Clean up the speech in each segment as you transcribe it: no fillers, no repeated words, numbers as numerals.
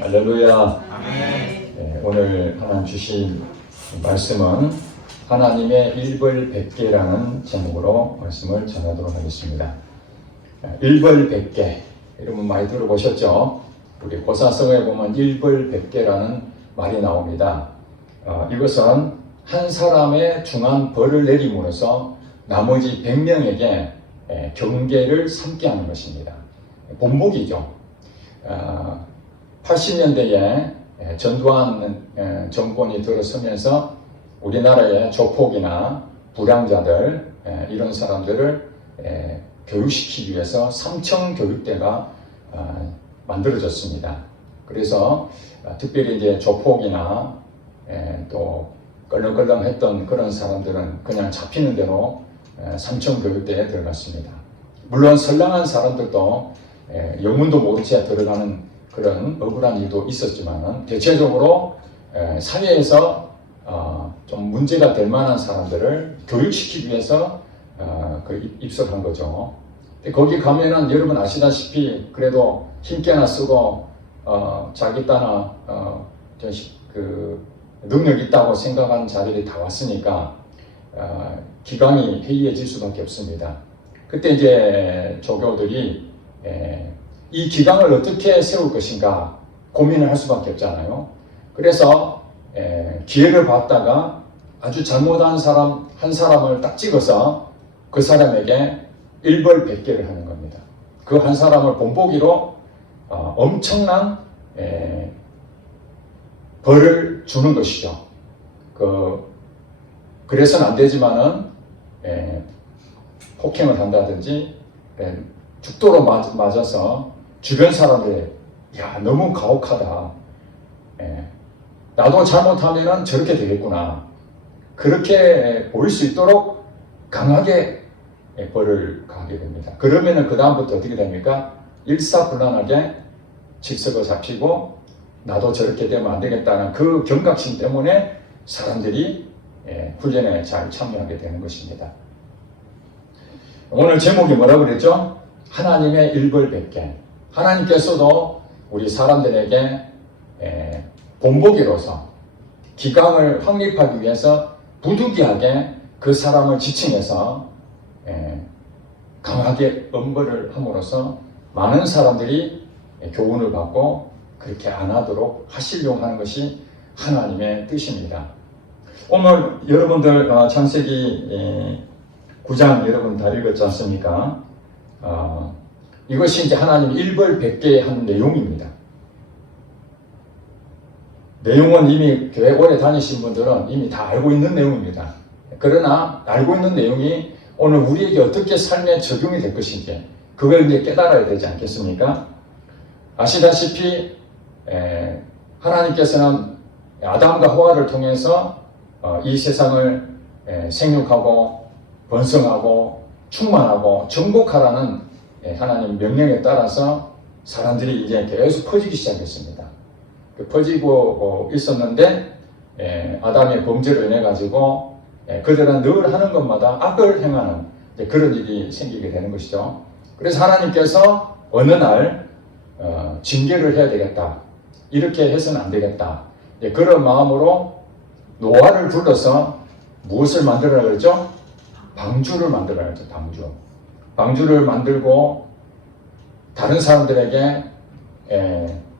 할렐루야. 아멘. 오늘 하나님 주신 말씀은 하나님의 일벌백계라는 제목으로 말씀을 전하도록 하겠습니다. 일벌백계, 여러분 많이 들어보셨죠? 우리 고사성에 보면 일벌백계라는 말이 나옵니다. 이것은 한 사람의 중한 벌을 내림으로써 나머지 100명에게 경계를 삼게 하는 것입니다. 본보기죠. 80년대에 전두환 정권이 들어서면서 우리나라의 조폭이나 불량자들 이런 사람들을 교육시키기 위해서 삼청교육대가 만들어졌습니다. 그래서 특별히 이제 조폭이나 또 껄렁껄렁했던 그런 사람들은 그냥 잡히는 대로 삼청교육대에 들어갔습니다. 물론 선량한 사람들도 영문도 모른 채 들어가는 그런 억울한 일도 있었지만 대체적으로 사회에서 좀 문제가 될 만한 사람들을 교육시키기 위해서 입석한 거죠. 거기 가면은 여러분 아시다시피 그래도 힘께나 쓰고 자기 따나 능력 있다고 생각하는 자들이 다 왔으니까 기강이 해이해질 수밖에 없습니다. 그때 이제 조교들이 이 기강을 어떻게 세울 것인가 고민을 할 수밖에 없잖아요. 그래서 기회를 봤다가 아주 잘못한 사람 한 사람을 딱 찍어서 그 사람에게 일벌백계를 하는 겁니다. 그 한 사람을 본보기로 엄청난 벌을 주는 것이죠. 그래서는 안 되지만은 폭행을 한다든지 죽도록 맞아서 주변 사람들이 야 너무 가혹하다. 나도 잘못하면 저렇게 되겠구나. 그렇게 보일 수 있도록 강하게 벌을 가하게 됩니다. 그러면은 그 다음부터 어떻게 됩니까? 일사불란하게 질서가 잡히고 나도 저렇게 되면 안 되겠다는 그 경각심 때문에 사람들이 훈련에 잘 참여하게 되는 것입니다. 오늘 제목이 뭐라고 그랬죠? 하나님의 일벌백계. 하나님께서도 우리 사람들에게 본보기로서 기강을 확립하기 위해서 부득이하게 그 사람을 지칭해서 강하게 엄벌을 함으로써 많은 사람들이 교훈을 받고 그렇게 안 하도록 하시려고 하는 것이 하나님의 뜻입니다. 오늘 여러분들 창세기 9장 여러분 다 읽었지 않습니까? 이것이 이제 하나님 일벌백계 한 내용입니다. 내용은 이미 교회 오래 다니신 분들은 이미 다 알고 있는 내용입니다. 그러나 알고 있는 내용이 오늘 우리에게 어떻게 삶에 적용이 될 것인지 그걸 이제 깨달아야 되지 않겠습니까? 아시다시피 하나님께서는 아담과 하와를 통해서 이 세상을 생육하고 번성하고 충만하고 정복하라는 하나님 명령에 따라서 사람들이 이제 계속 퍼지기 시작했습니다. 퍼지고 있었는데 아담의 범죄로 인해 가지고 그들은 늘 하는 것마다 악을 행하는 그런 일이 생기게 되는 것이죠. 그래서 하나님께서 어느 날 징계를 해야 되겠다. 이렇게 해서는 안 되겠다. 그런 마음으로 노아를 불러서 무엇을 만들어라 그랬죠? 방주를 만들어라 그랬죠. 방주를 만들고 다른 사람들에게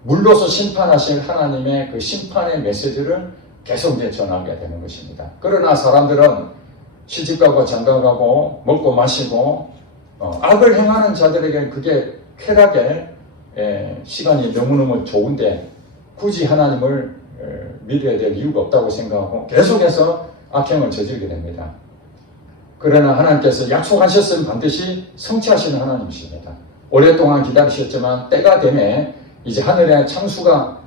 물로서 심판하실 하나님의 그 심판의 메시지를 계속 이제 전하게 되는 것입니다. 그러나 사람들은 시집가고 장가가고 먹고 마시고 악을 행하는 자들에게는 그게 쾌락의 시간이 너무너무 좋은데 굳이 하나님을 믿어야 될 이유가 없다고 생각하고 계속해서 악행을 저지르게 됩니다. 그러나 하나님께서 약속하셨으면 반드시 성취하시는 하나님이십니다. 오랫동안 기다리셨지만 때가 되면 이제 하늘에 창수가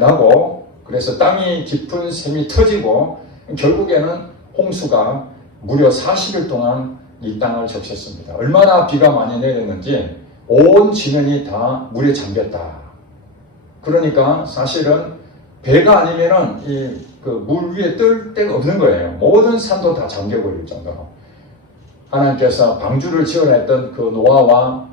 나고 그래서 땅이 깊은 샘이 터지고 결국에는 홍수가 무려 40일 동안 이 땅을 적셨습니다. 얼마나 비가 많이 내렸는지 온 지면이 다 물에 잠겼다. 그러니까 사실은 배가 아니면은 그 물 위에 뜰 데가 없는 거예요. 모든 산도 다 잠겨버릴 정도로. 하나님께서 방주를 지어냈던 그 노아와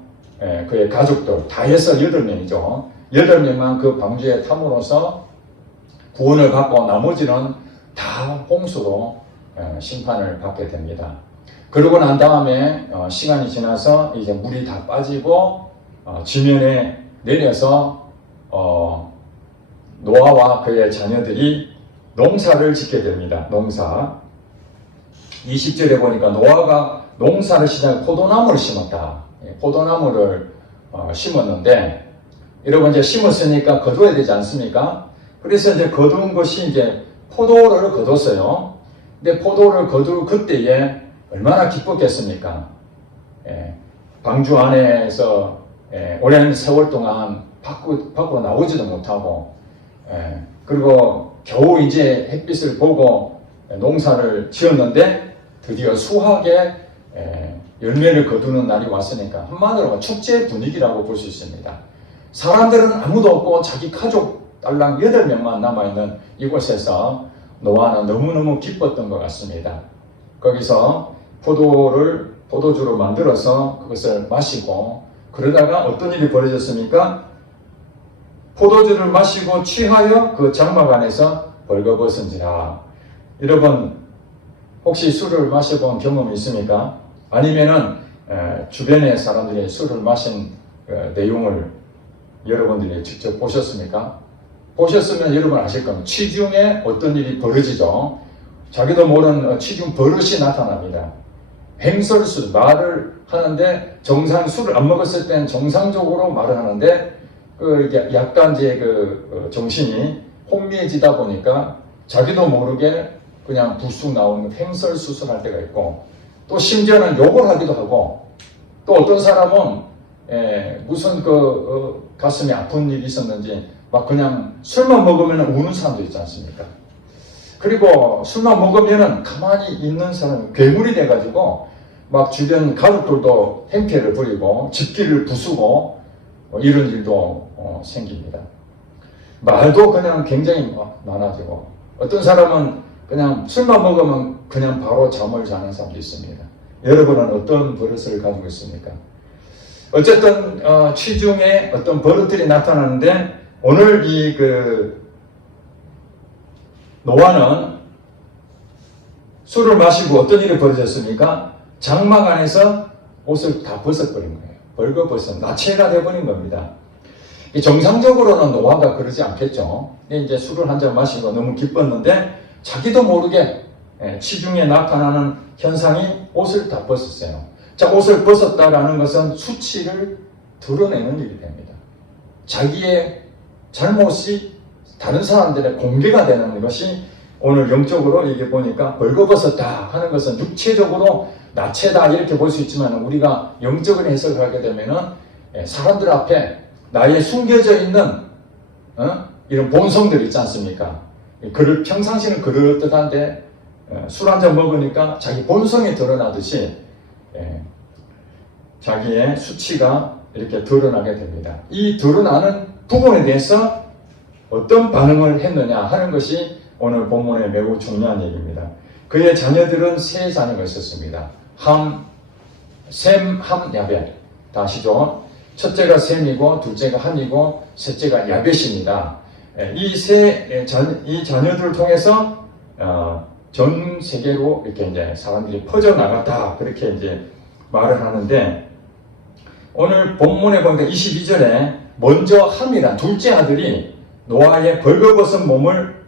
그의 가족들 다 해서 8명이죠. 8명만 그 방주에 탐으로써 구원을 받고 나머지는 다 홍수로 심판을 받게 됩니다. 그러고 난 다음에 시간이 지나서 이제 물이 다 빠지고 지면에 내려서 노아와 그의 자녀들이 농사를 짓게 됩니다. 농사. 20절에 보니까 노아가 농사를 시작 포도나무를 심었다. 포도나무를 심었는데 여러분 이제 심었으니까 거둬야 되지 않습니까? 그래서 이제 거둔 것이 이제 포도를 거뒀어요. 근데 포도를 거두 그때에 얼마나 기뻤겠습니까? 방주 안에서 오랜 세월 동안 밖으로 나오지도 못하고 그리고 겨우 이제 햇빛을 보고 농사를 지었는데 드디어 수확의 열매를 거두는 날이 왔으니까 한마디로 축제 분위기라고 볼 수 있습니다. 사람들은 아무도 없고 자기 가족 딸랑 8명만 남아있는 이곳에서 노아는 너무너무 기뻤던 것 같습니다. 거기서 포도주로 만들어서 그것을 마시고 그러다가 어떤 일이 벌어졌습니까? 포도주를 마시고 취하여 그 장막 안에서 벌거벗은지라. 여러분 혹시 술을 마셔본 경험이 있습니까? 아니면은 주변의 사람들이 술을 마신 내용을 여러분들이 직접 보셨습니까? 보셨으면 여러분 아실 겁니다. 취중에 어떤 일이 벌어지죠. 자기도 모르는 취중 버릇이 나타납니다. 횡설수 말을 하는데 술을 안 먹었을 때는 정상적으로 말을 하는데 약간 이제 정신이 혼미해지다 보니까 자기도 모르게 그냥 불쑥 나오는 횡설수설할 때가 있고 또 심지어는 욕을 하기도 하고 또 어떤 사람은 무슨 가슴이 아픈 일이 있었는지 막 그냥 술만 먹으면 우는 사람도 있지 않습니까? 그리고 술만 먹으면 가만히 있는 사람은 괴물이 돼가지고 막 주변 가족들도 행패를 부리고 집기를 부수고 이런 일도 생깁니다. 말도 그냥 굉장히 많아지고 어떤 사람은 그냥 술만 먹으면 그냥 바로 잠을 자는 사람도 있습니다. 여러분은 어떤 버릇을 가지고 있습니까? 어쨌든 취중에 어떤 버릇들이 나타나는데 오늘 노아는 술을 마시고 어떤 일이 벌어졌습니까? 장막 안에서 옷을 다 벗어버린 거예요. 벌거벗은 나체가 되어버린 겁니다. 정상적으로는 노아가 그러지 않겠죠. 이제 술을 한 잔 마시고 너무 기뻤는데 자기도 모르게 취중에 나타나는 현상이 옷을 다 벗었어요. 자, 옷을 벗었다라는 것은 수치를 드러내는 일이 됩니다. 자기의 잘못이 다른 사람들의 공개가 되는 것이 오늘 영적으로 이게 보니까 벌거벗었다 하는 것은 육체적으로 나체다 이렇게 볼 수 있지만 우리가 영적으로 해석을 하게 되면은 사람들 앞에 나의 숨겨져 있는 이런 본성들 있지 않습니까? 평상시는 그럴듯한데 술 한잔 먹으니까 자기 본성이 드러나듯이 자기의 수치가 이렇게 드러나게 됩니다. 이 드러나는 부분에 대해서 어떤 반응을 했느냐 하는 것이 오늘 본문의 매우 중요한 얘기입니다. 그의 자녀들은 세 자녀가 있었습니다. 셈, 함, 야벳. 다시죠. 첫째가 셈이고 둘째가 함이고 셋째가 야벳입니다. 이 자녀들을 통해서 전 세계로 이렇게 이제 사람들이 퍼져 나갔다 그렇게 이제 말을 하는데 오늘 본문에 보니까 22절에 먼저 함이란 둘째 아들이 노아의 벌거벗은 몸을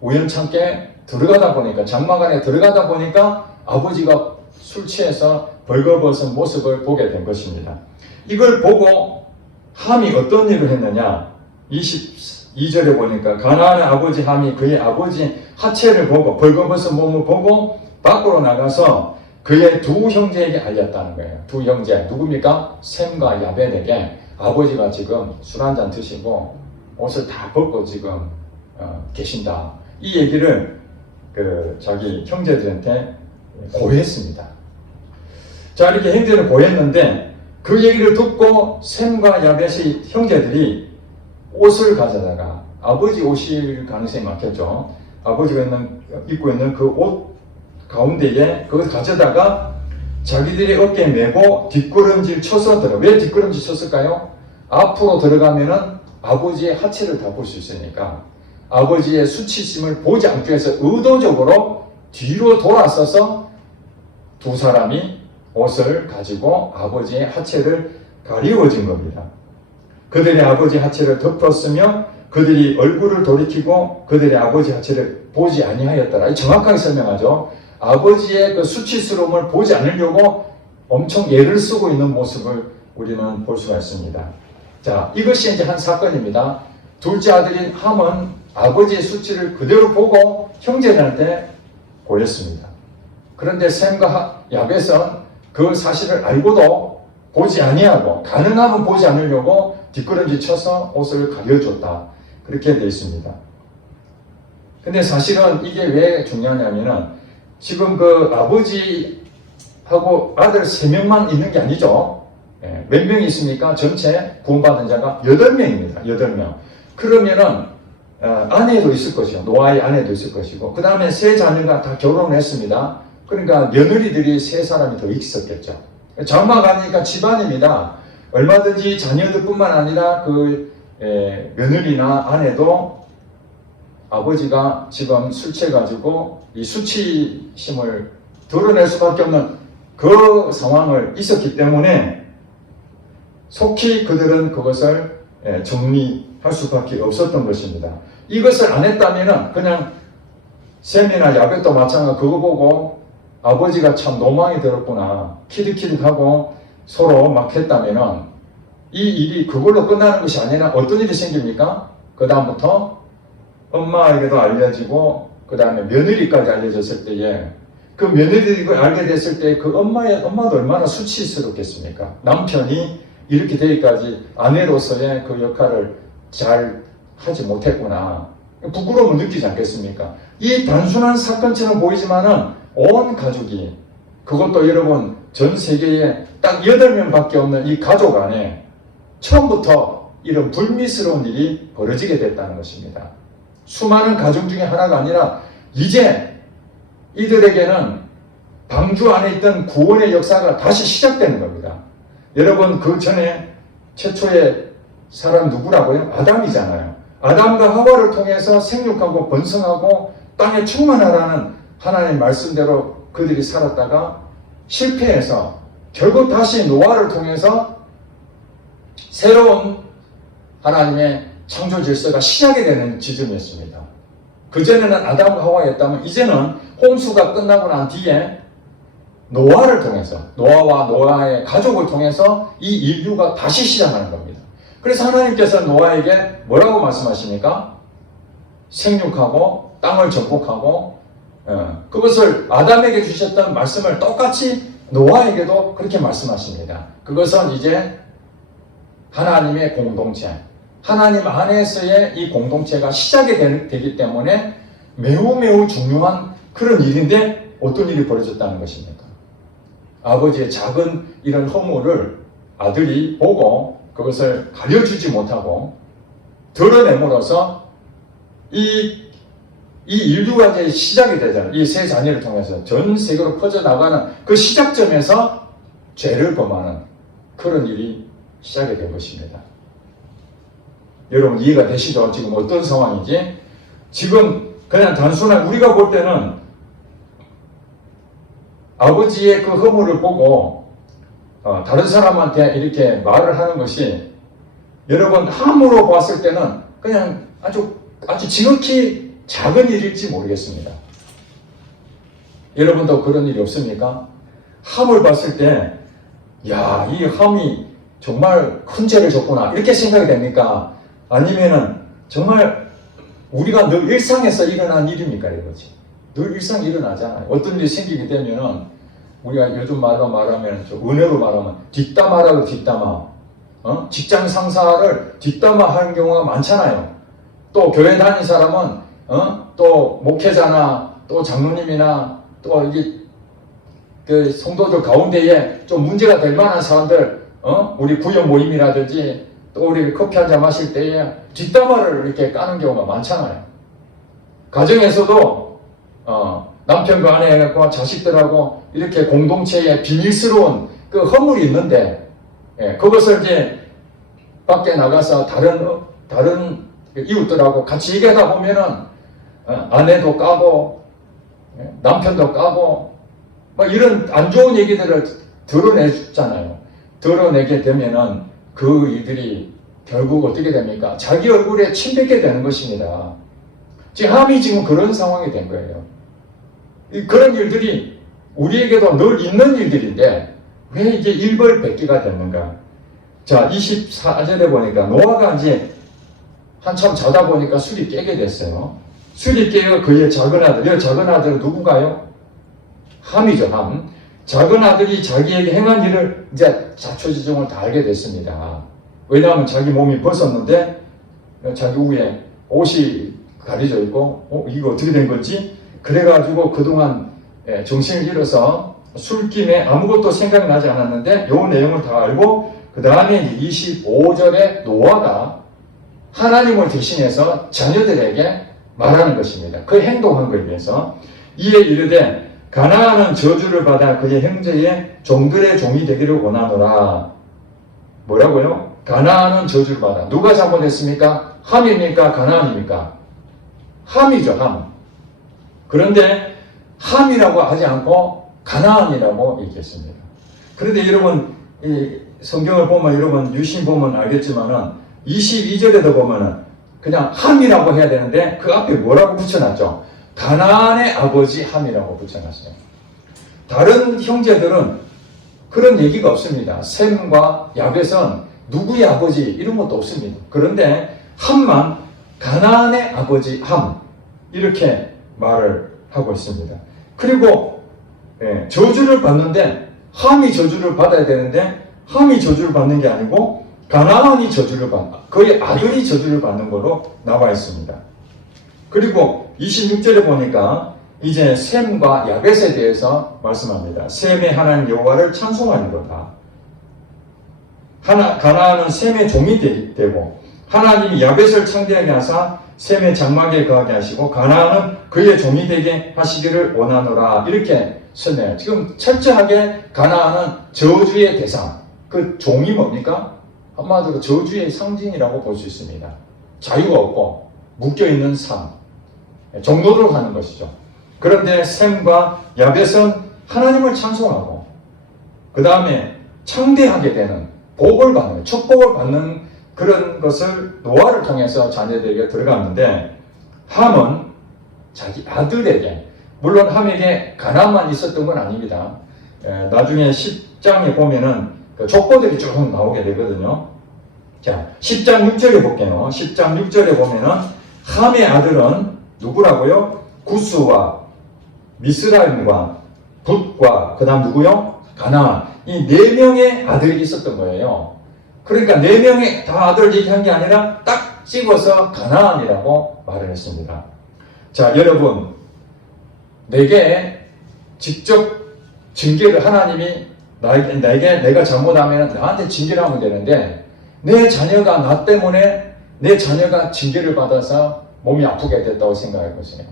우연찮게 들어가다 보니까 장막 안에 들어가다 보니까 아버지가 술 취해서 벌거벗은 모습을 보게 된 것입니다. 이걸 보고 함이 어떤 일을 했느냐 22절에 보니까 가나안의 아버지 함이 그의 아버지 하체를 보고 벌거벗은 몸을 보고 밖으로 나가서 그의 두 형제에게 알렸다는 거예요. 두 형제 누굽니까? 셈과 야벳에게 아버지가 지금 술 한잔 드시고 옷을 다 벗고 지금 계신다. 이 얘기를 자기 형제들한테 고했습니다. 자, 이렇게 형제를 고했는데 그 얘기를 듣고 셈과 야벳의 형제들이 옷을 가져다가 아버지 옷일 가능성이 많겠죠. 아버지가 입고 있는 그 옷 가운데에 그걸 가져다가 자기들의 어깨에 메고 뒷걸음질 쳐서 들어. 왜 뒷걸음질 쳤을까요? 앞으로 들어가면은 아버지의 하체를 다 볼 수 있으니까 아버지의 수치심을 보지 않기 위해서 의도적으로 뒤로 돌아서서 두 사람이 옷을 가지고 아버지의 하체를 가리워진 겁니다. 그들의 아버지 하체를 덮었으며 그들이 얼굴을 돌이키고 그들의 아버지 하체를 보지 아니하였더라. 정확하게 설명하죠. 아버지의 그 수치스러움을 보지 않으려고 엄청 애를 쓰고 있는 모습을 우리는 볼 수가 있습니다. 자, 이것이 이제 한 사건입니다. 둘째 아들인 함은 아버지의 수치를 그대로 보고 형제들한테 보였습니다. 그런데 셈과 야벳은 그 사실을 알고도 보지 아니하고 가능하면 보지 않으려고 뒷걸음질 쳐서 옷을 가려줬다. 그렇게 되어 있습니다. 근데 사실은 이게 왜 중요하냐면은 지금 그 아버지하고 아들 3명만 있는 게 아니죠. 몇 명이 있습니까? 전체 구원받은 자가 8명입니다. 8명. 그러면은 아내도 있을 것이고 노아의 아내도 있을 것이고 그 다음에 세 자녀가 다 결혼을 했습니다. 그러니까 며느리들이 3사람이 더 있었겠죠. 장마가 아니니까 집안입니다. 얼마든지 자녀들뿐만 아니라 그 며느리나 아내도 아버지가 지금 술 취해가지고 이 수치심을 드러낼 수밖에 없는 그 상황을 있었기 때문에 속히 그들은 그것을 정리할 수밖에 없었던 것입니다. 이것을 안 했다면 그냥 셈이나 야벳도 마찬가지로 그거 보고 아버지가 참 노망이 들었구나 키득키득하고 서로 막 했다면 이 일이 그걸로 끝나는 것이 아니라 어떤 일이 생깁니까? 그 다음부터 엄마에게도 알려지고 그 다음에 며느리까지 알려졌을 때에 그 며느리들이 이걸 알게 됐을 때 그 엄마도 얼마나 수치스럽겠습니까? 남편이 이렇게 되기까지 아내로서의 그 역할을 잘 하지 못했구나. 부끄러움을 느끼지 않겠습니까? 이 단순한 사건처럼 보이지만은 온 가족이 그것도 여러분 전 세계에 딱 8명밖에 없는 이 가족 안에 처음부터 이런 불미스러운 일이 벌어지게 됐다는 것입니다. 수많은 가정 중에 하나가 아니라 이제 이들에게는 방주 안에 있던 구원의 역사가 다시 시작되는 겁니다. 여러분 그 전에 최초의 사람 누구라고요? 아담이잖아요. 아담과 하와를 통해서 생육하고 번성하고 땅에 충만하라는 하나님의 말씀대로 그들이 살았다가 실패해서 결국 다시 노아를 통해서 새로운 하나님의 창조 질서가 시작이 되는 지점이었습니다. 그전에는 아담과 하와였다면 이제는 홍수가 끝나고 난 뒤에 노아를 통해서 노아와 노아의 가족을 통해서 이 인류가 다시 시작하는 겁니다. 그래서 하나님께서 노아에게 뭐라고 말씀하십니까? 생육하고 땅을 정복하고 그것을 아담에게 주셨던 말씀을 똑같이 노아에게도 그렇게 말씀하십니다. 그것은 이제 하나님의 공동체, 하나님 안에서의 이 공동체가 시작이 되기 때문에 매우 중요한 그런 일인데 어떤 일이 벌어졌다는 것입니까? 아버지의 작은 이런 허물을 아들이 보고 그것을 가려주지 못하고 드러냄으로써 이 인류가 이제 시작이 되잖아요. 이 세 자녀를 통해서 전 세계로 퍼져나가는 그 시작점에서 죄를 범하는 그런 일이 시작이 된 것입니다. 여러분 이해가 되시죠? 지금 어떤 상황인지? 지금 그냥 단순한 우리가 볼 때는 아버지의 그 허물을 보고 다른 사람한테 이렇게 말을 하는 것이 여러분 함으로 봤을 때는 그냥 아주 지극히 작은 일일지 모르겠습니다. 여러분도 그런 일이 없습니까? 함을 봤을 때 야, 이 함이 정말 큰 죄를 졌구나 이렇게 생각이 됩니까? 아니면은 정말 우리가 늘 일상에서 일어난 일입니까? 이거지. 늘 일상에 일어나잖아요. 어떤 일이 생기게 되면은 우리가 요즘 말로 말하면 은혜로 말하면 뒷담화라고 뒷담화. 직장 상사를 뒷담화하는 경우가 많잖아요. 또 교회 다니는 사람은 또 목회자나 또 장로님이나 또 이게 그 성도들 가운데에 좀 문제가 될 만한 사람들 우리 구역 모임이라든지 또 우리 커피 한잔 마실 때에 뒷담화를 이렇게 까는 경우가 많잖아요. 가정에서도 남편과 아내와 자식들하고 이렇게 공동체에 비밀스러운 그 허물이 있는데 그것을 이제 밖에 나가서 다른 이웃들하고 같이 얘기하다 보면은 아내도 까고 남편도 까고 막 이런 안 좋은 얘기들을 드러내잖아요. 드러내게 되면은 그 이들이 결국 어떻게 됩니까? 자기 얼굴에 침 뱉게 되는 것입니다. 지금 함이 지금 그런 상황이 된 거예요. 그런 일들이 우리에게도 늘 있는 일들인데 왜 이게 일벌백계가 됐는가? 자, 24절에 보니까 노아가 이제 한참 자다 보니까 술이 깨게 됐어요. 술이 깨어 그의 작은 아들, 이 작은 아들은 누군가요? 함이죠, 함. 작은 아들이 자기에게 행한 일을 이제 자초지종을 다 알게 됐습니다. 왜냐하면 자기 몸이 벗었는데 자기 위에 옷이 가려져 있고 이거 어떻게 된 거지? 그래가지고 그동안 정신을 잃어서 술김에 아무것도 생각나지 않았는데 이 내용을 다 알고 그 다음에 25절에 노아가 하나님을 대신해서 자녀들에게 말하는 것입니다. 그 행동한 거에 대해서 이에 이르되 가나안은 저주를 받아 그의 형제의 종들의 종이 되기를 원하노라. 뭐라고요? 가나안은 저주를 받아. 누가 잘못했습니까? 함입니까? 가나안입니까? 함이죠, 함. 그런데 함이라고 하지 않고 가나안이라고 얘기했습니다. 그런데 여러분 이 성경을 보면 여러분 유심 보면 알겠지만은 22절에도 보면은 그냥 함이라고 해야 되는데 그 앞에 뭐라고 붙여놨죠? 가나안의 아버지 함이라고 붙여놨어요. 다른 형제들은 그런 얘기가 없습니다. 셈과 야벳은 누구의 아버지 이런 것도 없습니다. 그런데 함만 가나안의 아버지 함 이렇게 말을 하고 있습니다. 그리고 저주를 받는데 함이 저주를 받아야 되는데 함이 저주를 받는 게 아니고 가나안이 저주를 받는 그의 아들이 저주를 받는 거로 나와 있습니다. 그리고 26절에 보니까 이제 셈과 야벳에 대해서 말씀합니다. 셈의 하나님 여호와를 찬송하리로다. 가나안은 셈의 종이 되고 하나님이 야벳을 창대하게 하사 셈의 장막에 거하게 하시고 가나안은 그의 종이 되게 하시기를 원하노라. 이렇게 설명해요. 지금 철저하게 가나안은 저주의 대상. 그 종이 뭡니까? 한마디로 저주의 상징이라고 볼 수 있습니다. 자유가 없고 묶여있는 삶. 종노릇을 하는 것이죠. 그런데 셈과 야벳은 하나님을 찬송하고 그 다음에 창대하게 되는 복을 받는, 축복을 받는 그런 것을 노아를 통해서 자녀들에게 들어갔는데 함은 자기 아들에게, 물론 함에게 가난만 있었던 건 아닙니다. 나중에 10장에 보면은 그 족보들이 쭉 나오게 되거든요. 자, 10장 6절에 볼게요. 10장 6절에 보면은 함의 아들은 누구라고요? 구스와 미스라임과 붓과 그 다음 누구요? 가나안. 이 4명의 아들이 있었던 거예요. 그러니까 4명의 다 아들 얘기한 게 아니라 딱 집어서 가나안이라고 말을 했습니다. 자, 여러분, 내게 직접 징계를 하나님이 나에게 내가 잘못하면 나한테 징계를 하면 되는데 내 자녀가 나 때문에 내 자녀가 징계를 받아서 몸이 아프게 됐다고 생각해 보세요.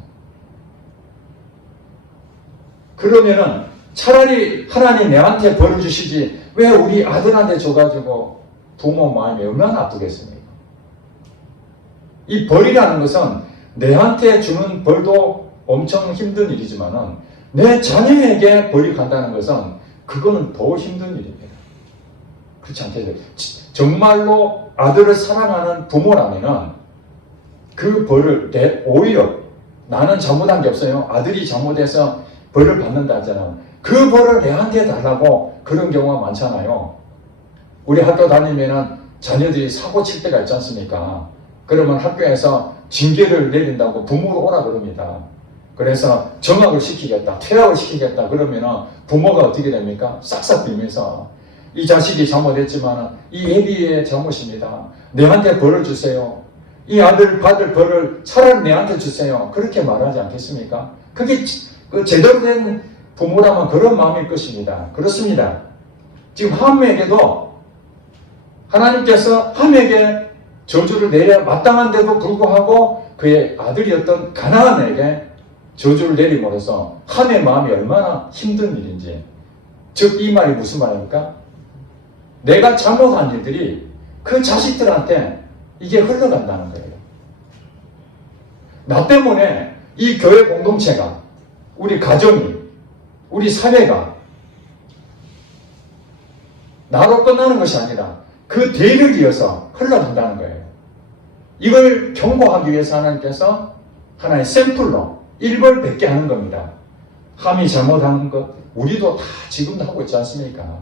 그러면은 차라리 하나님 내한테 벌을 주시지 왜 우리 아들한테 줘가지고 부모 마음이 얼마나 아프겠습니까? 이 벌이라는 것은 내한테 주는 벌도 엄청 힘든 일이지만은 내 자녀에게 벌이 간다는 것은 그거는 더 힘든 일입니다. 그렇지 않겠어요? 정말로 아들을 사랑하는 부모라면은 그 벌을 오히려 나는 잘못한 게 없어요. 아들이 잘못해서 벌을 받는다 하잖아요. 그 벌을 내한테 달라고 그런 경우가 많잖아요. 우리 학교 다니면은 자녀들이 사고 칠 때가 있지 않습니까? 그러면 학교에서 징계를 내린다고 부모로 오라 그럽니다. 그래서 정학을 시키겠다, 퇴학을 시키겠다 그러면은 부모가 어떻게 됩니까? 싹싹 빌면서 이 자식이 잘못했지만 이 애비의 잘못입니다. 내한테 벌을 주세요. 이 아들 받을 벌을 차라리 내한테 주세요. 그렇게 말하지 않겠습니까? 그게 그 제대로 된 부모라면 그런 마음일 것입니다. 그렇습니다. 지금 함에게도 하나님께서 함에게 저주를 내려 마땅한데도 불구하고 그의 아들이었던 가나안에게 저주를 내림으로써 함의 마음이 얼마나 힘든 일인지, 즉 이 말이 무슨 말입니까? 내가 잘못한 일들이 그 자식들한테 이게 흘러간다는 거예요. 나 때문에 이 교회 공동체가, 우리 가정이, 우리 사회가 나로 끝나는 것이 아니라 그 대를 이어서 흘러간다는 거예요. 이걸 경고하기 위해서 하나님께서 하나의 샘플로 일벌백계 하는 겁니다. 함이 잘못하는 것 우리도 다 지금도 하고 있지 않습니까?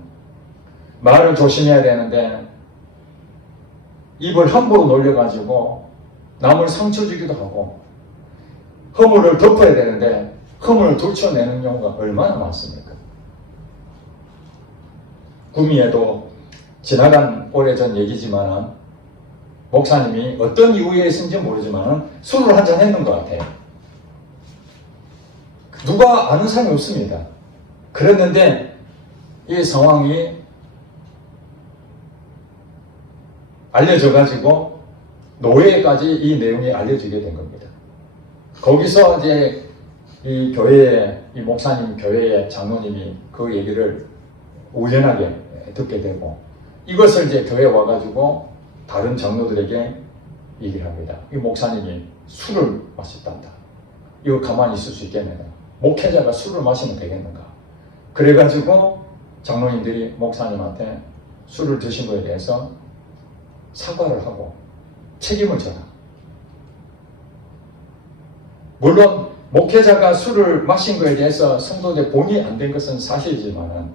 말을 조심해야 되는데 입을 함부로 놀려가지고 남을 상처 주기도 하고, 허물을 덮어야 되는데 허물을 들춰내는 경우가 얼마나 많습니까? 구미에도 지나간 오래전 얘기지만 목사님이 어떤 이유에 있는지 모르지만 술을 한잔 했는 것 같아요. 누가 아는 사람이 없습니다. 그랬는데 이 상황이 알려져가지고 노예까지 이 내용이 알려지게 된 겁니다. 거기서 이제 이 교회의, 이 목사님 교회의 장로님이 그 얘기를 우연하게 듣게 되고, 이것을 이제 교회에 와가지고 다른 장로들에게 얘기를 합니다. 이 목사님이 술을 마셨단다. 이거 가만히 있을 수 있겠느냐. 목회자가 술을 마시면 되겠는가. 그래가지고 장로님들이 목사님한테 술을 드신 거에 대해서 사과를 하고 책임을 져라. 물론 목회자가 술을 마신 거에 대해서 성도들 본의 안 된 것은 사실이지만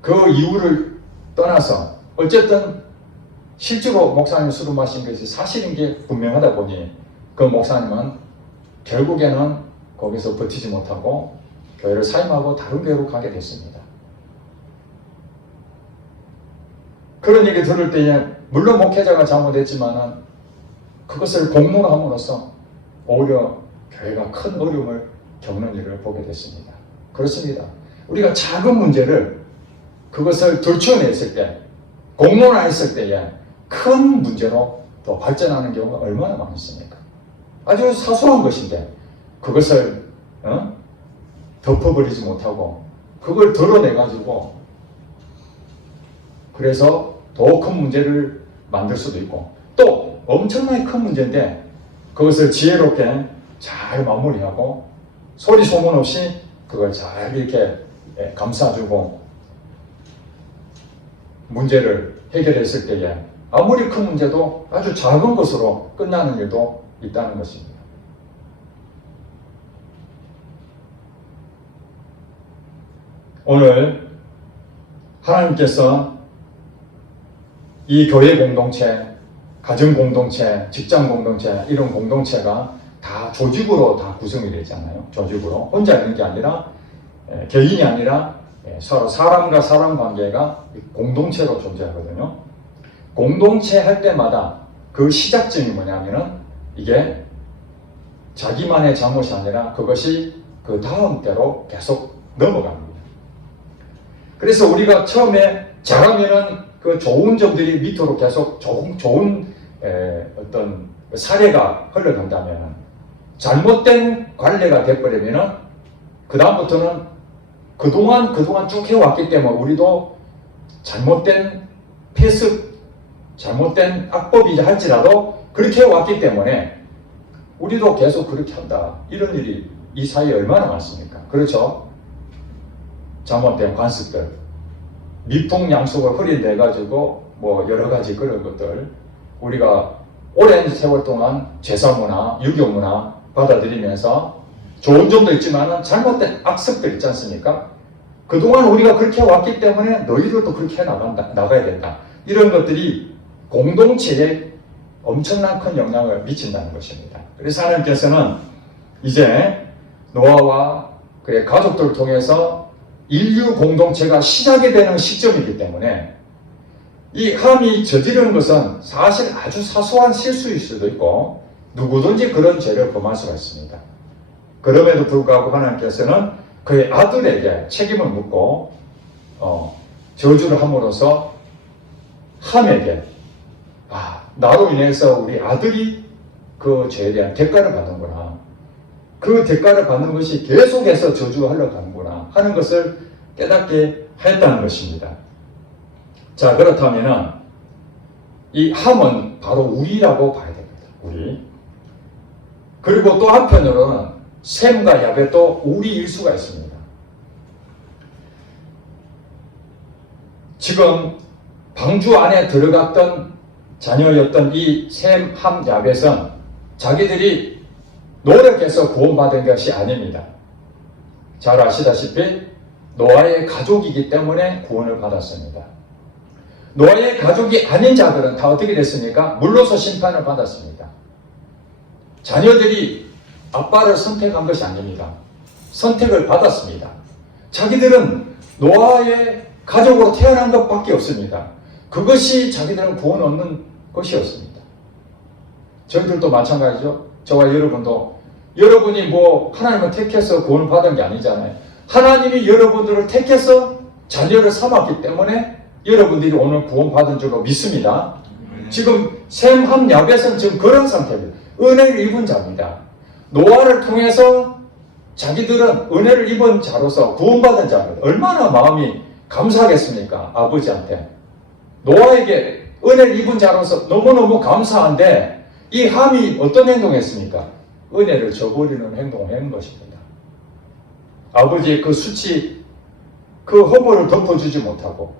그 이유를 떠나서 어쨌든 실제로 목사님이 술을 마신 것이 사실인 게 분명하다 보니 그 목사님은 결국에는 거기서 버티지 못하고 교회를 사임하고 다른 교회로 가게 됐습니다. 그런 얘기 들을 때에 물론 목회자가 잘못했지만 그것을 공모로 함으로써 오히려 교회가 큰 어려움을 겪는 일을 보게 됐습니다. 그렇습니다. 우리가 작은 문제를 그것을 들춰냈을 때, 공론화했을 때에 큰 문제로 또 발전하는 경우가 얼마나 많습니까? 아주 사소한 것인데 그것을 덮어버리지 못하고 그걸 드러내가지고 그래서 더 큰 문제를 만들 수도 있고, 또 엄청나게 큰 문제인데 그것을 지혜롭게 잘 마무리하고 소리 소문 없이 그걸 잘 이렇게 감싸주고 문제를 해결했을 때에 아무리 큰 문제도 아주 작은 것으로 끝나는 일도 있다는 것입니다. 오늘 하나님께서 이 교회 공동체, 가정 공동체, 직장 공동체, 이런 공동체가 다 조직으로 다 구성이 되잖아요. 조직으로. 혼자 있는 게 아니라, 개인이 아니라 서로 사람과 사람 관계가 공동체로 존재하거든요. 공동체 할 때마다 그 시작점이 뭐냐면은 이게 자기만의 잘못이 아니라 그것이 그 다음 때로 계속 넘어갑니다. 그래서 우리가 처음에 잘하면은 그 좋은 점들이 밑으로 계속 좋은 어떤 사례가 흘러간다면, 잘못된 관례가 돼버리면은 그 다음부터는 그동안 쭉 해왔기 때문에 우리도 잘못된 패습, 잘못된 악법이자 할지라도 그렇게 해왔기 때문에 우리도 계속 그렇게 한다. 이런 일이 이 사회에 얼마나 많습니까? 그렇죠? 잘못된 관습들, 미풍양속을 흐린내가지고 뭐 여러 가지 그런 것들, 우리가 오랜 세월 동안 제사문화, 유교문화 받아들이면서 좋은 점도 있지만 잘못된 악습들 있지 않습니까? 그동안 우리가 그렇게 왔기 때문에 너희들도 그렇게 나가야 된다. 이런 것들이 공동체에 엄청난 큰 영향을 미친다는 것입니다. 그래서 하나님께서는 이제 노아와 그의 가족들을 통해서 인류 공동체가 시작이 되는 시점이기 때문에 이 함이 저지르는 것은 사실 아주 사소한 실수일 수도 있고 누구든지 그런 죄를 범할 수가 있습니다. 그럼에도 불구하고 하나님께서는 그의 아들에게 책임을 묻고 저주를 함으로써 함에게 나로 인해서 우리 아들이 그 죄에 대한 대가를 받는구나, 그 대가를 받는 것이 계속해서 저주가 흘러가는구나 하는 것을 깨닫게 했다는 것입니다. 자, 그렇다면은 이 함은 바로 우리라고 봐야 됩니다. 우리. 그리고 또 한편으로는 셈과 야벳도 우리일 수가 있습니다. 지금 방주 안에 들어갔던 자녀였던 이 셈, 함, 야벳은 자기들이 노력해서 구원받은 것이 아닙니다. 잘 아시다시피 노아의 가족이기 때문에 구원을 받았습니다. 노아의 가족이 아닌 자들은 다 어떻게 됐습니까? 물로서 심판을 받았습니다. 자녀들이 아빠를 선택한 것이 아닙니다. 선택을 받았습니다. 자기들은 노아의 가족으로 태어난 것밖에 없습니다. 그것이 자기들은 구원 얻는 것이었습니다. 저희들도 마찬가지죠. 저와 여러분도 여러분이 뭐 하나님을 택해서 구원을 받은 게 아니잖아요. 하나님이 여러분들을 택해서 자녀를 삼았기 때문에 여러분들이 오늘 구원받은 줄로 믿습니다. 지금 셈, 함, 야벳은 지금 그런 상태입니다. 은혜를 입은 자입니다. 노아를 통해서 자기들은 은혜를 입은 자로서 구원받은 자입니다. 얼마나 마음이 감사하겠습니까? 아버지한테. 노아에게 은혜를 입은 자로서 너무너무 감사한데 이 함이 어떤 행동을 했습니까? 은혜를 저버리는 행동을 한 것입니다. 아버지의 그 수치, 그 허물을 덮어주지 못하고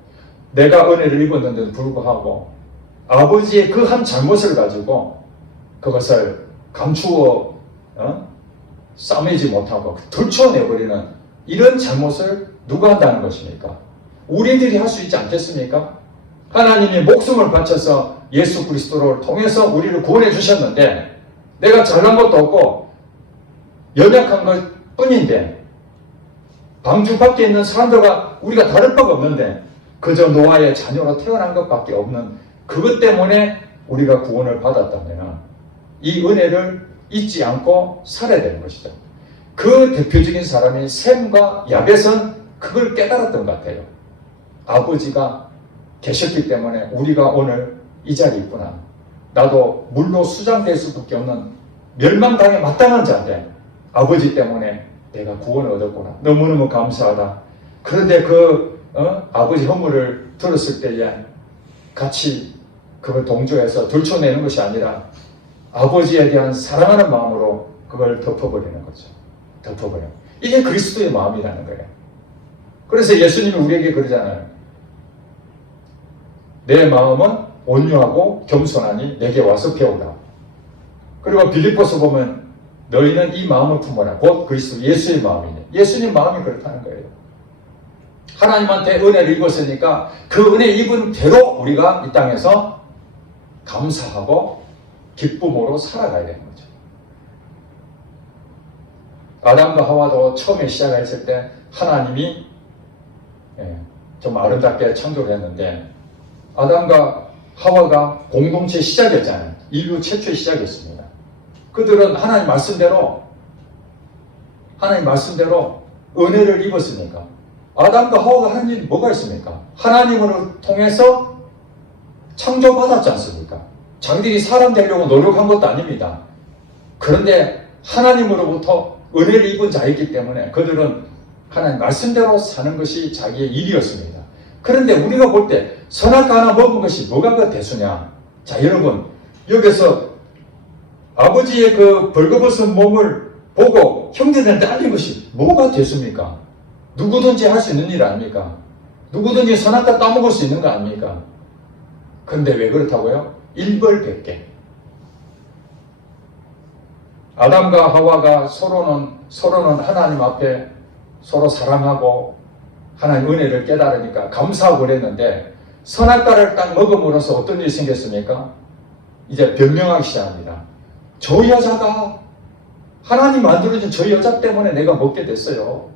내가 은혜를 입었는데도 불구하고 아버지의 그 한 잘못을 가지고 그것을 감추어 싸매지 못하고 들춰내버리는 이런 잘못을 누가 한다는 것입니까? 우리들이 할 수 있지 않겠습니까? 하나님이 목숨을 바쳐서 예수 그리스도를 통해서 우리를 구원해 주셨는데 내가 잘난 것도 없고 연약한 것 뿐인데 방주 밖에 있는 사람들과 우리가 다를 바가 없는데 그저 노아의 자녀로 태어난 것밖에 없는 그것 때문에 우리가 구원을 받았다면 이 은혜를 잊지 않고 살아야 되는 것이죠. 그 대표적인 사람이 셈과 야벳은 그걸 깨달았던 것 같아요. 아버지가 계셨기 때문에 우리가 오늘 이 자리에 있구나. 나도 물로 수장될 수밖에 없는 멸망당에 마땅한 자인데 아버지 때문에 내가 구원을 얻었구나. 너무너무 감사하다. 그런데 아버지 허물을 들었을 때에 같이 그걸 동조해서 들춰내는 것이 아니라 아버지에 대한 사랑하는 마음으로 그걸 덮어버리는 거죠. 덮어버려. 이게 그리스도의 마음이라는 거예요. 그래서 예수님이 우리에게 그러잖아요. 내 마음은 온유하고 겸손하니 내게 와서 배우라. 그리고 빌립보서 보면 너희는 이 마음을 품어라. 곧 그리스도 예수의 마음이네. 예수님 마음이 그렇다는 거예요. 하나님한테 은혜를 입었으니까 그 은혜 입은 대로 우리가 이 땅에서 감사하고 기쁨으로 살아가야 되는 거죠. 아담과 하와도 처음에 시작했을 때 하나님이 좀 아름답게 창조를 했는데 아담과 하와가 공동체 시작이었잖아요. 인류 최초의 시작이었습니다. 그들은 하나님 말씀대로 은혜를 입었으니까 아담과 하와가 한 일이 뭐가 있습니까? 하나님을 통해서 창조받았지 않습니까? 자기들이 사람 되려고 노력한 것도 아닙니다. 그런데 하나님으로부터 은혜를 입은 자이기 때문에 그들은 하나님 말씀대로 사는 것이 자기의 일이었습니다. 그런데 우리가 볼 때 선악과 하나 먹은 것이 뭐가 그 대수냐? 자, 여러분 여기서 아버지의 그 벌거벗은 몸을 보고 형제들한테 알린 것이 뭐가 대수입니까? 누구든지 할 수 있는 일 아닙니까? 누구든지 선악과 따먹을 수 있는 거 아닙니까? 그런데 왜 그렇다고요? 일벌백계. 아담과 하와가 서로는 하나님 앞에 서로 사랑하고 하나님 은혜를 깨달으니까 감사하고 그랬는데 선악과를 딱 먹음으로써 어떤 일이 생겼습니까? 이제 변명하기 시작합니다. 저 여자가 하나님 만들어준 저 여자 때문에 내가 먹게 됐어요.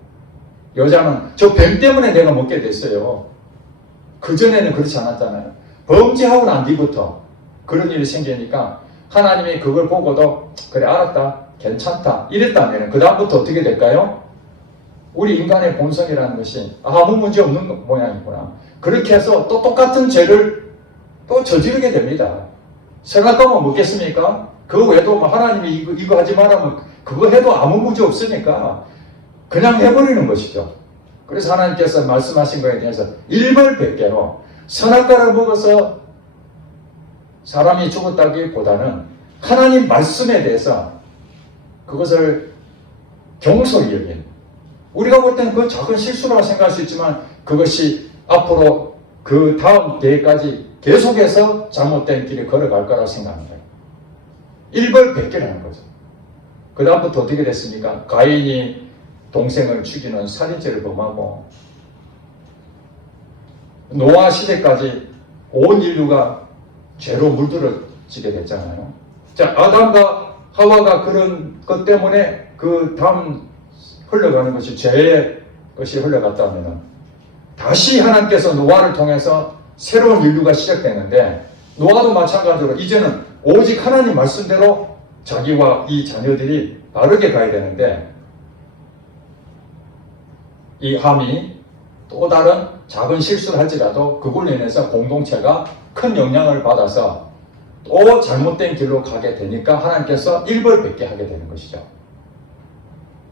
여자는 저 뱀 때문에 내가 먹게 됐어요. 그전에는 그렇지 않았잖아요. 범죄하고 난 뒤부터 그런 일이 생기니까 하나님이 그걸 보고도 그래 알았다 괜찮다 이랬다면 그 다음부터 어떻게 될까요? 우리 인간의 본성이라는 것이 아무 문제 없는 모양이구나. 그렇게 해서 또 똑같은 죄를 또 저지르게 됩니다. 선악과만 먹겠습니까? 그 외에도 뭐 하나님이 이거 하지 말라면 그거 해도 아무 문제 없으니까 그냥 해버리는 것이죠. 그래서 하나님께서 말씀하신 거에 대해서 일벌백계로 선악과를 먹어서 사람이 죽었다기보다는 하나님 말씀에 대해서 그것을 경솔히 여긴, 우리가 볼 때는 그 작은 실수라고 생각할 수 있지만 그것이 앞으로 그 다음 대회까지 계속해서 잘못된 길을 걸어갈 거라고 생각하는 거예요. 일벌백계라는 거죠. 그 다음부터 어떻게 됐습니까? 가인이 동생을 죽이는 살인죄를 범하고 노아 시대까지 온 인류가 죄로 물들어지게 됐잖아요. 자, 아담과 하와가 그런 것 때문에 그 다음 흘러가는 것이 죄의 것이 흘러갔다면 다시 하나님께서 노아를 통해서 새로운 인류가 시작되는데, 노아도 마찬가지로 이제는 오직 하나님 말씀대로 자기와 이 자녀들이 바르게 가야 되는데, 이 함이 또 다른 작은 실수를 할지라도 그걸로 인해서 공동체가 큰 영향을 받아서 또 잘못된 길로 가게 되니까 하나님께서 일벌백계 하게 되는 것이죠.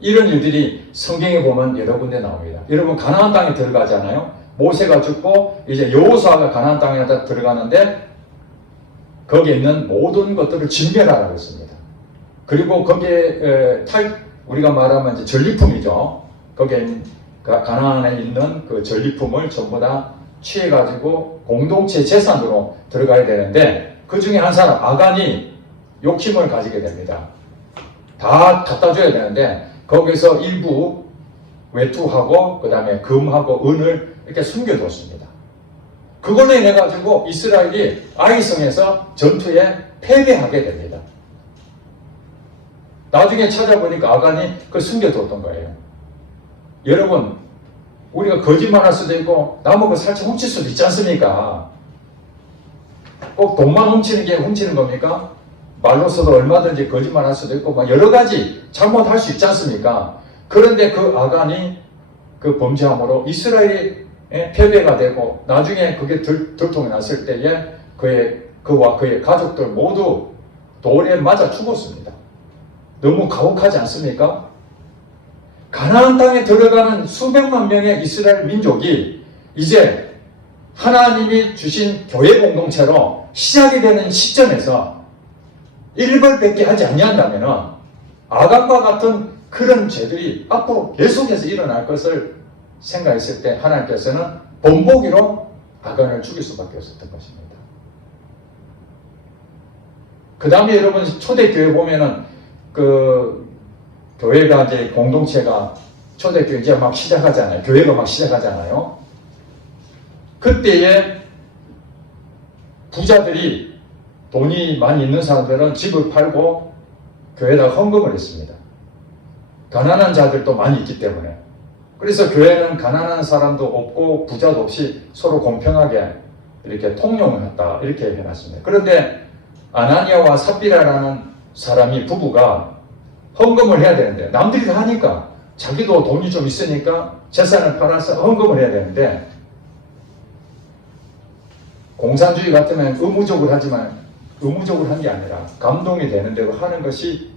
이런 일들이 성경에 보면 여러 군데 나옵니다. 여러분, 가나안 땅에 들어가잖아요. 모세가 죽고 이제 여호수아가 가나안 땅에 들어가는데 거기에 있는 모든 것들을 진멸하라고 했습니다. 그리고 거기에 우리가 말하면 이제 전리품이죠. 거기에 가나안에 있는 그 전리품을 전부 다 취해가지고 공동체 재산으로 들어가야 되는데, 그 중에 한 사람 아간이 욕심을 가지게 됩니다. 다 갖다 줘야 되는데 거기서 일부 외투하고 그 다음에 금하고 은을 이렇게 숨겨뒀습니다. 그걸로 인해 가지고 이스라엘이 아이성에서 전투에 패배하게 됩니다. 나중에 찾아보니까 아간이 그걸 숨겨뒀던 거예요. 여러분, 우리가 거짓말할 수도 있고 남은 거 살짝 훔칠 수도 있지 않습니까? 꼭 돈만 훔치는 게 훔치는 겁니까? 말로서도 얼마든지 거짓말할 수도 있고 막 여러 가지 잘못할 수 있지 않습니까? 그런데 그 아간이 그 범죄함으로 이스라엘이 패배가 되고 나중에 그게 들통이 났을 때에 그와 그의 가족들 모두 돌에 맞아 죽었습니다. 너무 가혹하지 않습니까? 가나안 땅에 들어가는 수백만 명의 이스라엘 민족이 이제 하나님이 주신 교회 공동체로 시작이 되는 시점에서 일벌백계 하지 아니한다면 아간과 같은 그런 죄들이 앞으로 계속해서 일어날 것을 생각했을 때 하나님께서는 본보기로 아간을 죽일 수밖에 없었던 것입니다. 그 다음에 여러분, 초대교회 보면은 그 교회가 이제 공동체가 초대교회 이제 막 시작하잖아요. 교회가 막 시작하잖아요. 그때에 부자들이, 돈이 많이 있는 사람들은 집을 팔고 교회에다 헌금을 했습니다. 가난한 자들도 많이 있기 때문에. 그래서 교회는 가난한 사람도 없고 부자도 없이 서로 공평하게 이렇게 통용을 했다, 이렇게 해놨습니다. 그런데 아나니아와 삽비라라는 사람이, 부부가 헌금을 해야 되는데, 남들이 다 하니까 자기도 돈이 좀 있으니까 재산을 팔아서 헌금을 해야 되는데, 공산주의 같으면 의무적으로 하지만 의무적으로 한 게 아니라 감동이 되는 대로 하는 것이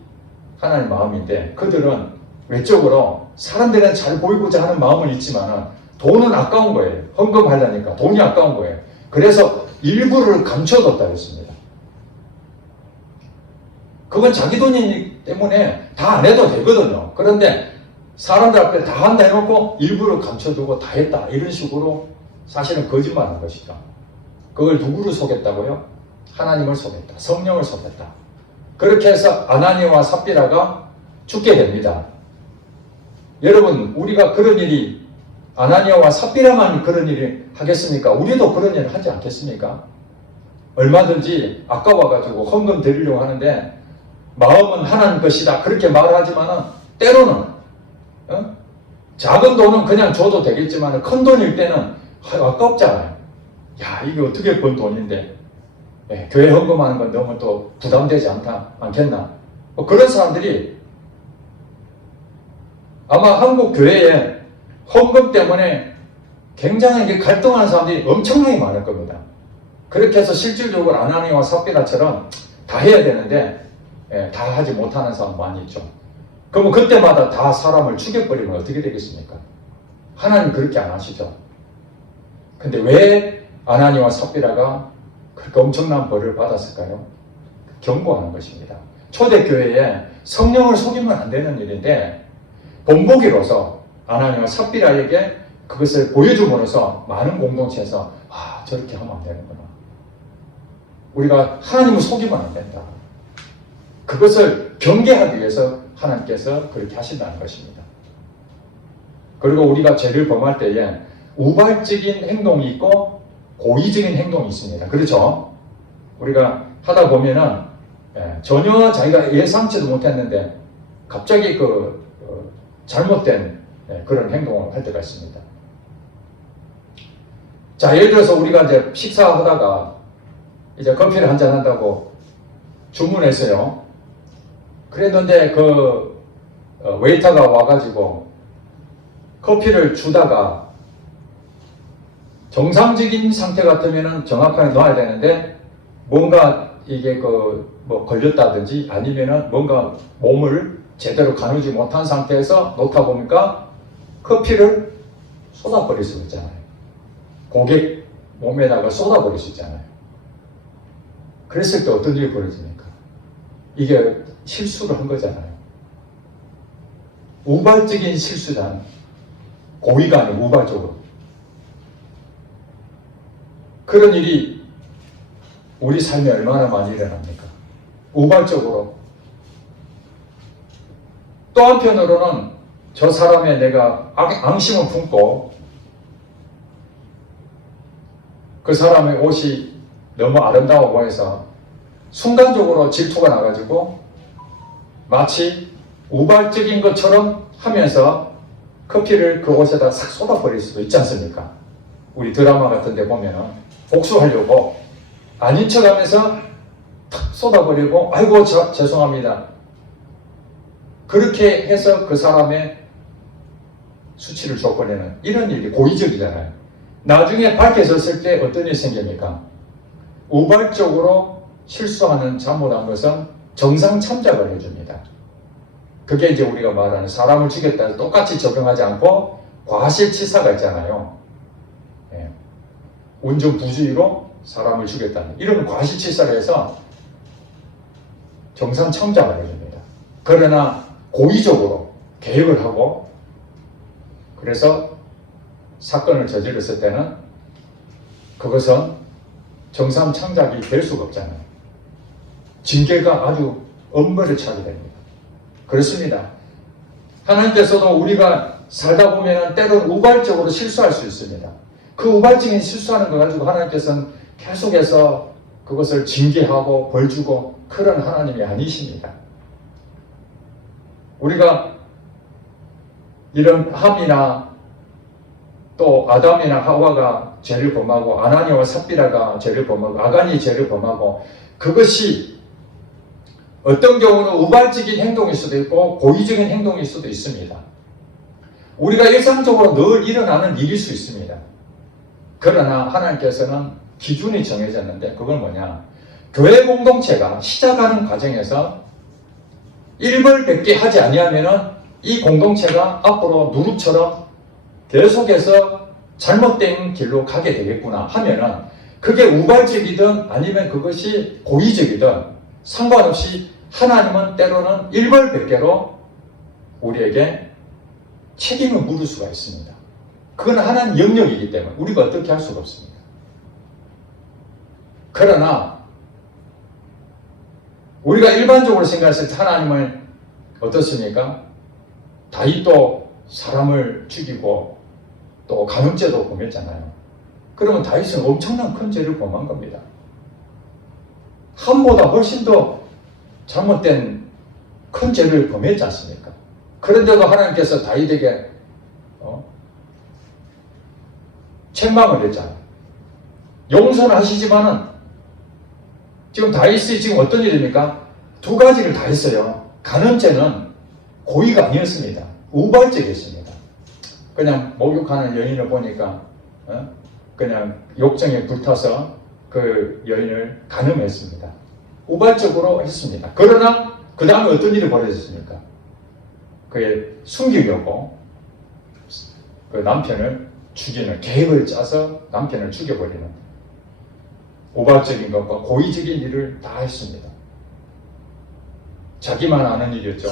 하나님의 마음인데, 그들은 외적으로 사람들은 잘 보이고자 하는 마음은 있지만 돈은 아까운 거예요. 헌금하려니까 돈이 아까운 거예요. 그래서 일부를 감춰뒀다 했습니다. 그건 자기 돈이기 때문에 다 안 해도 되거든요. 그런데 사람들 앞에 다 한다 해놓고 일부를 감춰두고 다 했다, 이런 식으로 사실은 거짓말한 것이죠. 그걸 누구를 속였다고요? 하나님을 속였다. 성령을 속였다. 그렇게 해서 아나니아와 삽비라가 죽게 됩니다. 여러분, 우리가 그런 일이, 아나니아와 삽비라만 그런 일을 하겠습니까? 우리도 그런 일을 하지 않겠습니까? 얼마든지 아까워가지고 헌금 드리려고 하는데 마음은 하나님 것이다, 그렇게 말하지만은 때로는 작은 돈은 그냥 줘도 되겠지만 큰 돈일 때는 아깝잖아요. 야, 이게 어떻게 번 돈인데 교회 헌금하는 건 너무 또 부담되지 않겠나? 그런 사람들이 아마 한국 교회에 헌금 때문에 굉장히 갈등하는 사람들이 엄청나게 많을 겁니다. 그렇게 해서 실질적으로 아나니아와 삽비라처럼 다 해야 되는데 다 하지 못하는 사람 많이 있죠. 그러면 그때마다 다 사람을 죽여버리면 어떻게 되겠습니까? 하나님 그렇게 안 하시죠. 근데 왜 아나니와 삽비라가 그렇게 엄청난 벌을 받았을까요? 경고하는 것입니다. 초대교회에 성령을 속이면 안 되는 일인데 본보기로서 아나니와 삽비라에게 그것을 보여줌으로써 많은 공동체에서 저렇게 하면 안 되는구나. 우리가 하나님을 속이면 안 된다. 그것을 경계하기 위해서 하나님께서 그렇게 하신다는 것입니다. 그리고 우리가 죄를 범할 때에 우발적인 행동이 있고 고의적인 행동이 있습니다. 그렇죠? 우리가 하다 보면은 전혀 자기가 예상치도 못했는데 갑자기 잘못된 그런 행동을 할 때가 있습니다. 자, 예를 들어서 우리가 이제 식사하다가 이제 커피를 한잔 한다고 주문했어요. 그랬는데 웨이터가 와가지고 커피를 주다가 정상적인 상태 같으면은 정확하게 놔야 되는데 뭔가 이게 걸렸다든지 아니면은 뭔가 몸을 제대로 가누지 못한 상태에서 놓다 보니까 커피를 쏟아버릴 수 있잖아요. 고객 몸에다가 쏟아버릴 수 있잖아요. 그랬을 때 어떤 일이 벌어집니까? 이게 실수를 한 거잖아요. 우발적인 실수잖아요. 고의가 아니고 우발적으로. 그런 일이 우리 삶에 얼마나 많이 일어납니까? 우발적으로. 또 한편으로는 저 사람의 내가 앙심을 품고 그 사람의 옷이 너무 아름다워 보여서 순간적으로 질투가 나가지고 마치 우발적인 것처럼 하면서 커피를 그 옷에다 싹 쏟아버릴 수도 있지 않습니까? 우리 드라마 같은 데 보면은 복수하려고 아닌 척 하면서 탁 쏟아버리고 아이고 죄송합니다. 그렇게 해서 그 사람의 수치를 줘버리는 이런 일이 고의적이잖아요. 나중에 밝혀졌을 때 어떤 일이 생깁니까? 우발적으로 실수하는 잘못한 것은 정상 참작을 해줍니다. 그게 이제 우리가 말하는 사람을 죽였다 해서 똑같이 적용하지 않고 과실치사가 있잖아요. 운전 부주의로 사람을 죽였다는 이런 과실치사를 해서 정상 참작을 해줍니다. 그러나 고의적으로 계획을 하고 그래서 사건을 저질렀을 때는 그것은 정상 참작이 될 수가 없잖아요. 징계가 아주 엄벌을 차게 됩니다. 그렇습니다. 하나님께서도 우리가 살다 보면 때로는 우발적으로 실수할 수 있습니다. 그 우발적인 실수하는 걸 가지고 하나님께서는 계속해서 그것을 징계하고 벌주고 그런 하나님이 아니십니다. 우리가 이런 함이나 또 아담이나 하와가 죄를 범하고 아나니와 삽비라가 죄를 범하고 아간이 죄를 범하고 그것이 어떤 경우는 우발적인 행동일 수도 있고 고의적인 행동일 수도 있습니다. 우리가 일상적으로 늘 일어나는 일일 수 있습니다. 그러나 하나님께서는 기준이 정해졌는데 그건 뭐냐? 교회 공동체가 시작하는 과정에서 일벌백계 하지 아니하면은 이 공동체가 앞으로 누룩처럼 계속해서 잘못된 길로 가게 되겠구나 하면은 그게 우발적이든 아니면 그것이 고의적이든 상관없이 하나님은 때로는 일벌백계로 우리에게 책임을 물을 수가 있습니다. 그건 하나님 영역이기 때문에 우리가 어떻게 할 수가 없습니다. 그러나 우리가 일반적으로 생각했을 때 하나님은 어떻습니까? 다윗도 사람을 죽이고 또 간음죄도 범했잖아요. 그러면 다윗은 엄청난 큰 죄를 범한 겁니다. 함보다 훨씬 더 잘못된 큰 죄를 범했지 않습니까? 그런데도 하나님께서 다윗에게 책망을 했잖아요. 용서는 하시지만은 지금 다윗이 지금 어떤 일입니까? 두 가지를 다 했어요. 간음죄는 고의가 아니었습니다. 우발적이었습니다. 그냥 목욕하는 여인을 보니까 그냥 욕정에 불타서 그 여인을 간음했습니다. 우발적으로 했습니다. 그러나 그 다음에 어떤 일이 벌어졌습니까? 그게 숨기려고 그 남편을 죽이는 계획을 짜서 남편을 죽여버리는 우발적인 것과 고의적인 일을 다 했습니다. 자기만 아는 일이었죠.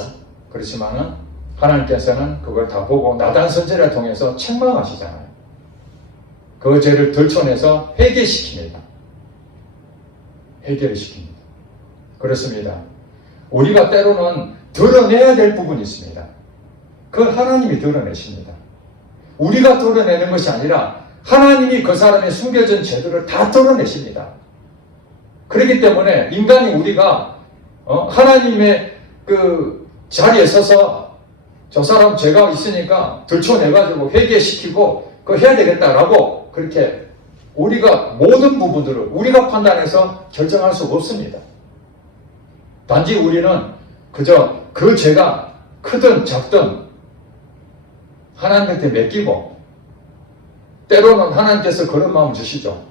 그렇지만은 하나님께서는 그걸 다 보고 나단 선지자를 통해서 책망하시잖아요. 그 죄를 들춰내서 회개시킵니다. 회개를 시킵니다. 그렇습니다. 우리가 때로는 드러내야 될 부분이 있습니다. 그걸 하나님이 드러내십니다. 우리가 드러내는 것이 아니라 하나님이 그 사람의 숨겨진 죄들을 다 드러내십니다. 그렇기 때문에 인간이 우리가 하나님의 그 자리에 서서 저 사람 죄가 있으니까 들춰내가지고 회개시키고 그거 해야 되겠다라고 그렇게 우리가 모든 부분들을 우리가 판단해서 결정할 수가 없습니다. 단지 우리는 그저 그 죄가 크든 작든 하나님한테 맡기고, 때로는 하나님께서 그런 마음을 주시죠.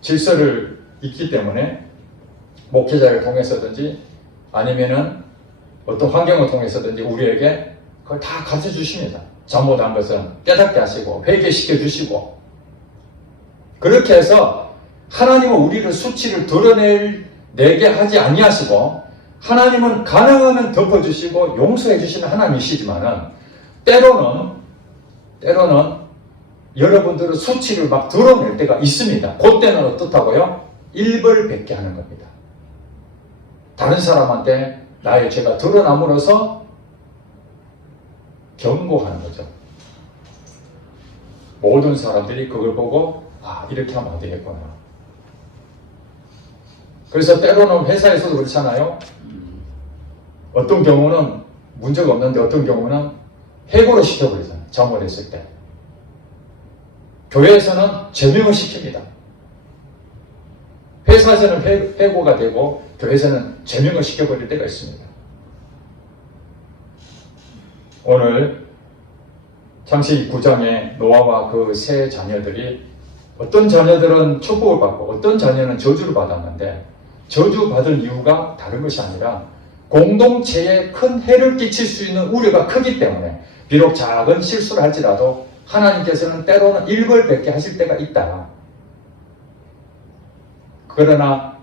질서를 잇기 때문에 목회자를 통해서든지 아니면은 어떤 환경을 통해서든지 우리에게 그걸 다 가르쳐 주십니다. 잘못한 것은 깨닫게 하시고 회개시켜 주시고, 그렇게 해서 하나님은 우리를 수치를 드러내게 하지 아니하시고, 하나님은 가능하면 덮어주시고 용서해 주시는 하나님이시지만은 때로는 여러분들은 수치를 막 드러낼 때가 있습니다. 그때는 어떻다고요? 일벌백계 하는 겁니다. 다른 사람한테 나의 죄가 드러남으로써 경고하는 거죠. 모든 사람들이 그걸 보고 이렇게 하면 안 되겠구나. 그래서 때로는 회사에서도 그렇잖아요. 어떤 경우는 문제가 없는데 어떤 경우는 해고를 시켜버리잖아요. 잘못했을 때. 교회에서는 제명을 시킵니다. 회사에서는 해고가 되고 교회에서는 제명을 시켜버릴 때가 있습니다. 오늘 창세기 9장에 노아와 그 세 자녀들이, 어떤 자녀들은 축복을 받고 어떤 자녀는 저주를 받았는데, 저주받은 이유가 다른 것이 아니라 공동체에 큰 해를 끼칠 수 있는 우려가 크기 때문에, 비록 작은 실수를 할지라도 하나님께서는 때로는 일벌백계 하실 때가 있다. 그러나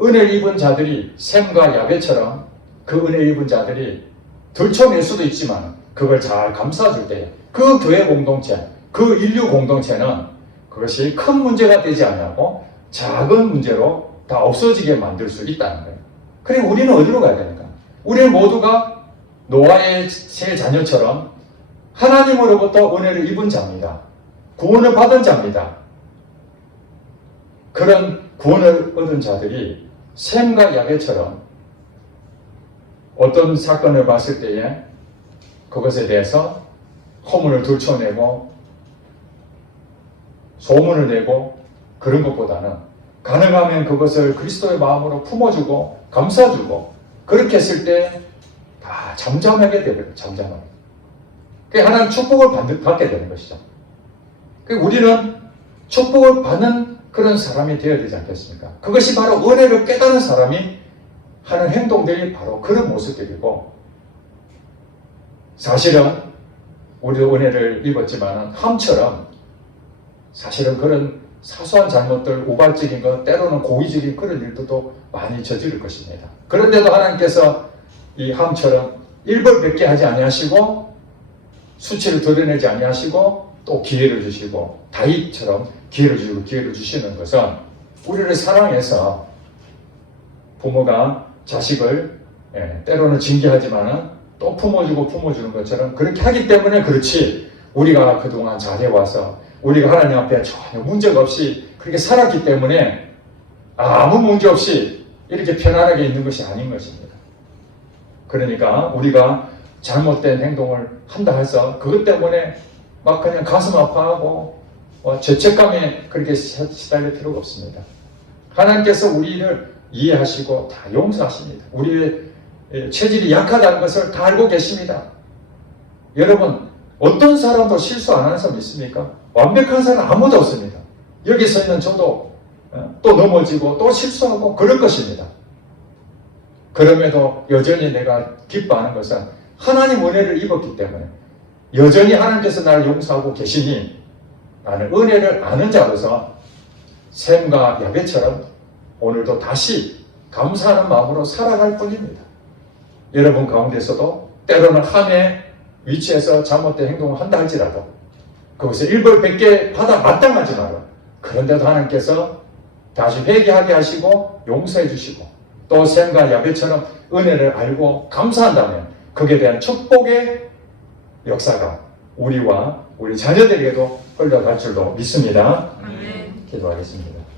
은혜를 입은 자들이 셈과 야벳처럼 그 은혜를 입은 자들이 들춰낼 수도 있지만 그걸 잘 감싸줄 때 그 교회 공동체, 그 인류 공동체는 그것이 큰 문제가 되지 않냐고 작은 문제로 다 없어지게 만들 수 있다는 거예요. 그리고 우리는 어디로 가야 됩니까? 우리는 모두가 노아의 세 자녀처럼 하나님으로부터 은혜를 입은 자입니다. 구원을 받은 자입니다. 그런 구원을 얻은 자들이 셈과 야벳처럼 어떤 사건을 봤을 때에 그것에 대해서 허물을 들춰내고 소문을 내고 그런 것보다는 가능하면 그것을 그리스도의 마음으로 품어주고 감싸주고, 그렇게 했을 때 다 잠잠하게 되거든요. 잠잠하게. 그게 하나님 축복을 받게 되는 것이죠. 우리는 축복을 받는 그런 사람이 되어야 되지 않겠습니까? 그것이 바로 은혜를 깨닫는 사람이 하는 행동들이 바로 그런 모습들이고, 사실은 우리도 은혜를 입었지만 함처럼 사실은 그런 사소한 잘못들, 우발적인 것, 때로는 고의적인 그런 일들도 많이 저지를 것입니다. 그런데도 하나님께서 이 함처럼 일벌백계 하지 아니하시고 수치를 드러내지 아니하시고 또 기회를 주시고, 다윗처럼 기회를 주시고 기회를 주시는 것은 우리를 사랑해서, 부모가 자식을 때로는 징계하지만은 또 품어주는 것처럼 그렇게 하기 때문에 그렇지, 우리가 그동안 잘해와서 우리가 하나님 앞에 전혀 문제가 없이 그렇게 살았기 때문에 아무 문제 없이 이렇게 편안하게 있는 것이 아닌 것입니다. 그러니까 우리가 잘못된 행동을 한다 해서 그것 때문에 막 그냥 가슴 아파하고 죄책감에 그렇게 시달릴 필요가 없습니다. 하나님께서 우리를 이해하시고 다 용서하십니다. 우리의 체질이 약하다는 것을 다 알고 계십니다. 여러분, 어떤 사람도 실수 안 하는 사람 있습니까? 완벽한 사람 아무도 없습니다. 여기 서 있는 저도 또 넘어지고 또 실수하고 그럴 것입니다. 그럼에도 여전히 내가 기뻐하는 것은 하나님 은혜를 입었기 때문에 여전히 하나님께서 나를 용서하고 계시니 나는 은혜를 아는 자로서 샘과 야베처럼 오늘도 다시 감사하는 마음으로 살아갈 뿐입니다. 여러분 가운데서도 때로는 함의 위치에서 잘못된 행동을 한다 할지라도 거기서 일벌백계 받아 마땅하지 말아. 그런데도 하나님께서 다시 회개하게 하시고 용서해 주시고 또 샘과 야베처럼 은혜를 알고 감사한다면 거기에 대한 축복의 역사가 우리와 우리 자녀들에게도 흘러갈 줄로 믿습니다. 아멘. 기도하겠습니다.